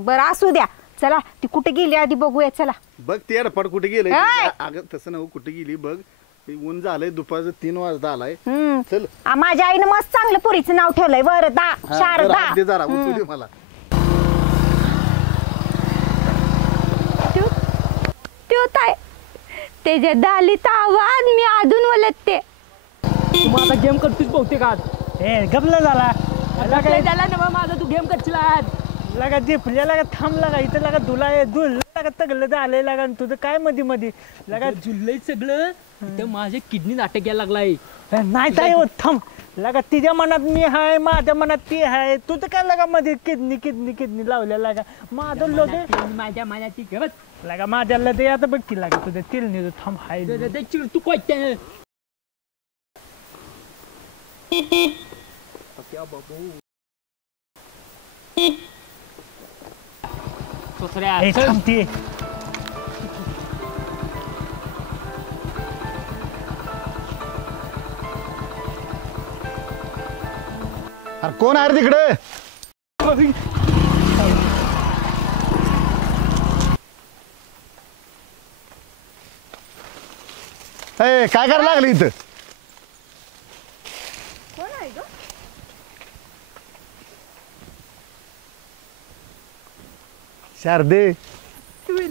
बरं असू द्या, चला ती कुठे गेली आधी बघूया. चला बघ ते अडपड कुठे गेले. अगं तसं नव्ह, कुठे गेली बघ. ऊन झालंय, दुपारचं 3 वाजता आलाय. चल. माझ्या आईनं मस्त चांगलं पुरीचं नाव ठेवलंय. बरं शारदा जरा उचलू दे मला. त्याच्या दालीचा आवाज मी अजून वलटते. माझा गेम करतोस बहुतेक आज. गपला झाला त्याला ना माझा तू गेम करशील आज. लागा जिपल्या लागा थांब लागा इथं लागा धुला धुल लागा तगलं झालंय लागा. तुझं काय मध्ये मध्ये लागा झुललंय सगळं. इथं माझ्या किडनी नाटक यायला लागलाय. नाही काय होत थांब लागा. तिच्या मनात मी हाय, माझ्या मनात ती हाय. तुझं काय लागा मध्ये किडनी किडनी किडनी लावल्या लागा. माझं लोदे माझ्या मनाची गवत लागा. माझ्या लदे आता बघ की लागा तुझं तिल नाही थांब हाय. तू कोयत्या थांबते. अरे कोण आहे तिकडे? काय करायला लागलं इथं? शारदे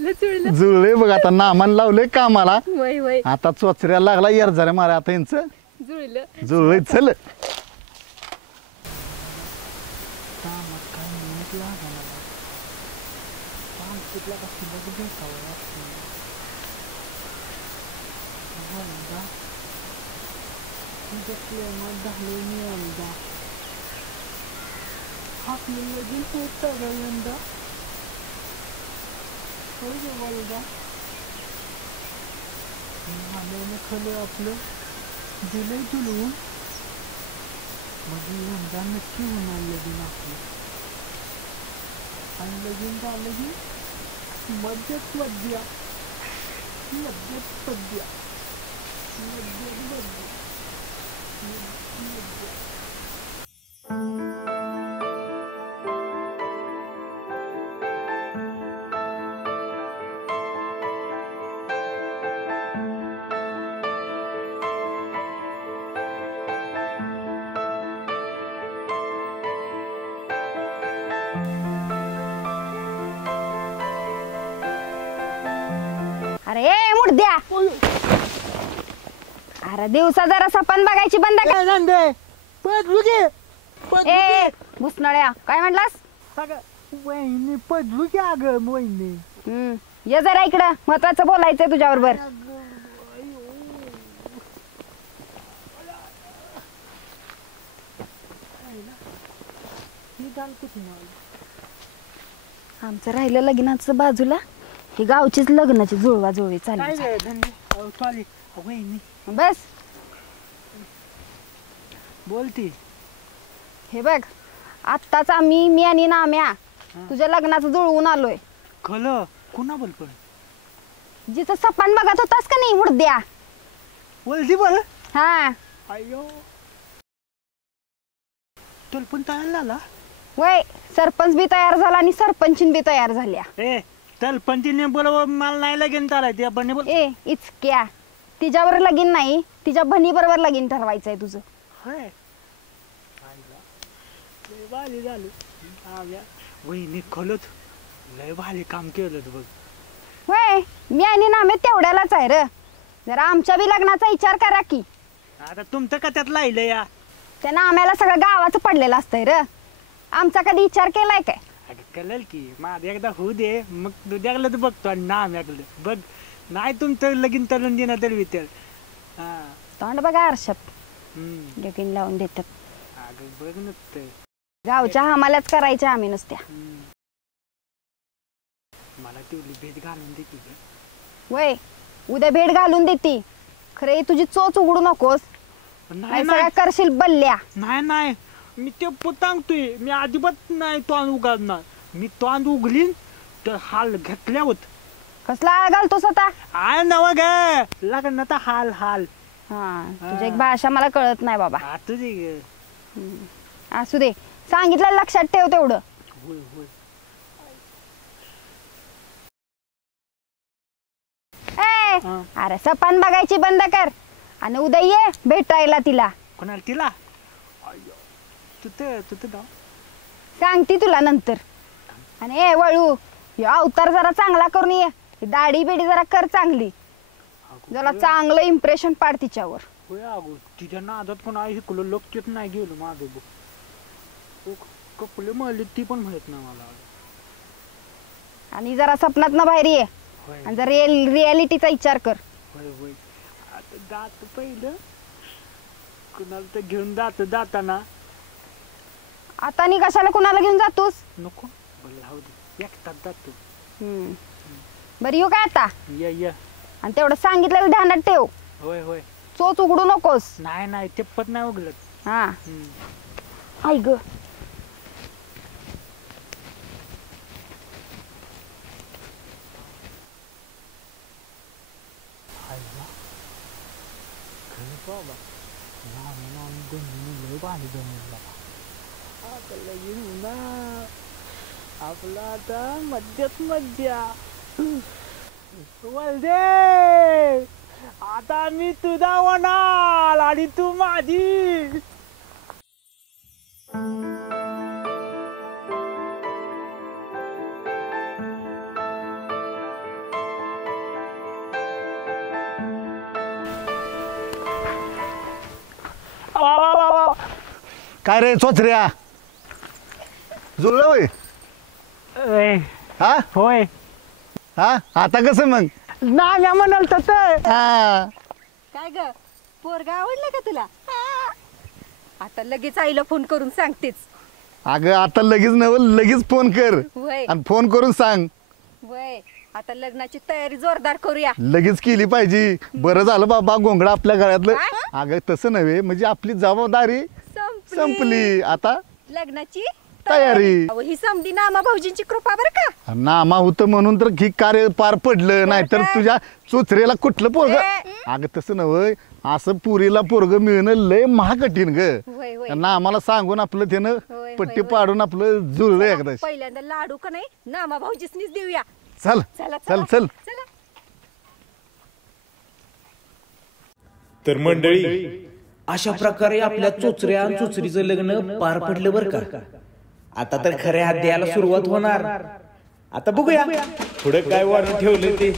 जुळले बघ आता नामान लावले कामाला वय वय आता चोचऱ्याला लागला यार जरा मारा आता यांचं जुळलं जुळले चल कामात काय मिळत लागला काम कुठल्या का शिल्लक भेटावं लागतं प्रेमात झाले मी यंदा आपलं लगीन होतं का यंदा होय गे वल्दा आल्याने खलं आपलं दिलंय तुलवून म्हणजे यंदा नक्की होणार लगीन आपलं आणि लगीन झालं की मध्यच मध्या मध्यच पद्या मध्यच मध्या अरे ए मुडद्या अरे दिवसा जरा सपन बघायची बंद कर ए भुसनळ्या काय म्हटलास वहिनी पडलू की अगं वहिनी ये जरा इकडं महत्वाचं बोलायचंय तुझ्या बरोबर आमचं राहिलं लग्नाचं बाजूला ही गावचीच लग्नाची जुळवा जुळवी चालली वहिनी बस बोलती हे बघ आत्ताच मी आणि नाम्या तुझ्या लग्नाचं जुळवून आलोय खलं कुणा बोल पण जिथं सपन बघत होतास का नाही मुडद्या बोलती बोल हा अयो तुला पण तयार झाला वय सरपंच बी तयार झाला आणि सरपंचीन बी तयार झाल्या ए सरपंचीने बोलव मला नाही लगीन चालायचं आपण बोल ए इचक्या तिच्यावर लगीन नाही तिच्या बहिणी बरोबर लगीन ठरवायचंय तुझं होय लय भारी झालं वहिनी खलच लय भारी काम केलं बघ वय मी आणि नामे तेवढ्यालाच आहे र जरा आमच्या बी लग्नाचा विचार करा की आता तुमचं का त्यात लायलं या त्या नाम्याला सगळं गावाचं पडलेलं असतंय र आमचा कधी विचार केलाय काय अगं कळलं की माझं एकदा होऊ दे मग तुझ्याकडलं तर बघतो आणि नाम्याकडलं बघ नाही तुमचं लगीन तरुण देणं तर विचार हा तोंड बघा आरशात लगीन लावून देतात अगं बघ नुसतं गावच्या हमाल्याच करायच्या आम्ही नुसत्या मला तेवढी भेट घालून दे की वय उद्या भेट घालून देती खरे तुझी चोच उघडू नकोस नाही सगळ्या करशील बल्ल्या नाही नाही मी ते सांगतोय मी अजिबात नाही तोंड उघडणार मी तोंड उघलीन तर हाल घेतल्या होत कसला आळ घालतोस आता आय नव ग लग्नाचा हाल हाल हा तुझी एक भाषा मला कळत नाही बाबा तुझी असू दे सांगितलं लक्षात ठेव तेवढं होय होय अरे सपान बघायची बंद कर आणि उद्या ये भेटायला तिला कोणाला तिला तू सांगती तुला नंतर आणि ए वळू या अवतार जरा चांगला करून ये दाढी बिडी जरा कर चांगली जरा चांगलं इम्प्रेशन पाड तिच्यावर होय अगो तिच्या नादात कोण आहे शिकलो लक्षच नाही गेलो माझं बघ कपडे मळले ती पण माहित नाही मला आणि जरा सपनात ना बाहेर ये आणि जर रियालिटीचा विचार कर होय होय आता जात पहिलं कुणाला तर घेऊन जाताना आता नी कशाला कुणाला घेऊन जातोस नको राहू दे एकटाच जातो बरं येऊ काय आता ये आणि तेवढं सांगितलेलं ध्यानात ठेव होय होय चोच उघडू नकोस नाही तेपत नाही उघडत हा आई ग बाबा लय पाणी जमलं आपला आता मज्जाच मज्जा वळदे आता मी तुझा होणार आणि तू माझी काय रे चोचऱ्या जुळलं होय हा होय हा आता कसं मग नाम्या म्हणाल तर हा काय ग पोरगा आवडलं का तुला आता लगेच आईला फोन करून सांगतेच. अगं आता लगेच नव लगेच फोन कर वय आणि फोन करून सांग. वय आता लग्नाची तयारी जोरदार करूया. लगेच केली पाहिजे. बरं झालं बाबा गोंगडा आपल्या गळ्यातलं. काय? अगं तसं नव्हे म्हणजे आपली जबाबदारी संपली आता लग्नाची तयारी. अहो, ही समधी नामा भाऊजींची कृपा बरं का. नामा होतं म्हणून तर ही कार्य पार पडलं नाहीतर तुझ्या चोचरेला कुठलं पोरग. अगं तसं नव्हे असं पुरीला पोरग मिळणं लय महाकठीण ग. होय, होय. त्यांना आम्हाला सांगून आपलं त्यानं होय, पट्टी होय. पाडून आपलं जुळलं एकदा. पहिल्यांदा लाडू का नाही नामा भाऊजीसनीच देऊया. चल चला चल चल. चला. तर मंडळी अशा प्रकारे आपल्या चोचऱ्या आणि चोचरीचं लग्न पार पडलं बरं का. आता तर खऱ्या अध्यायाला सुरुवात होणार. आता बघूया पुढे काय वाढून ठेवलं ते.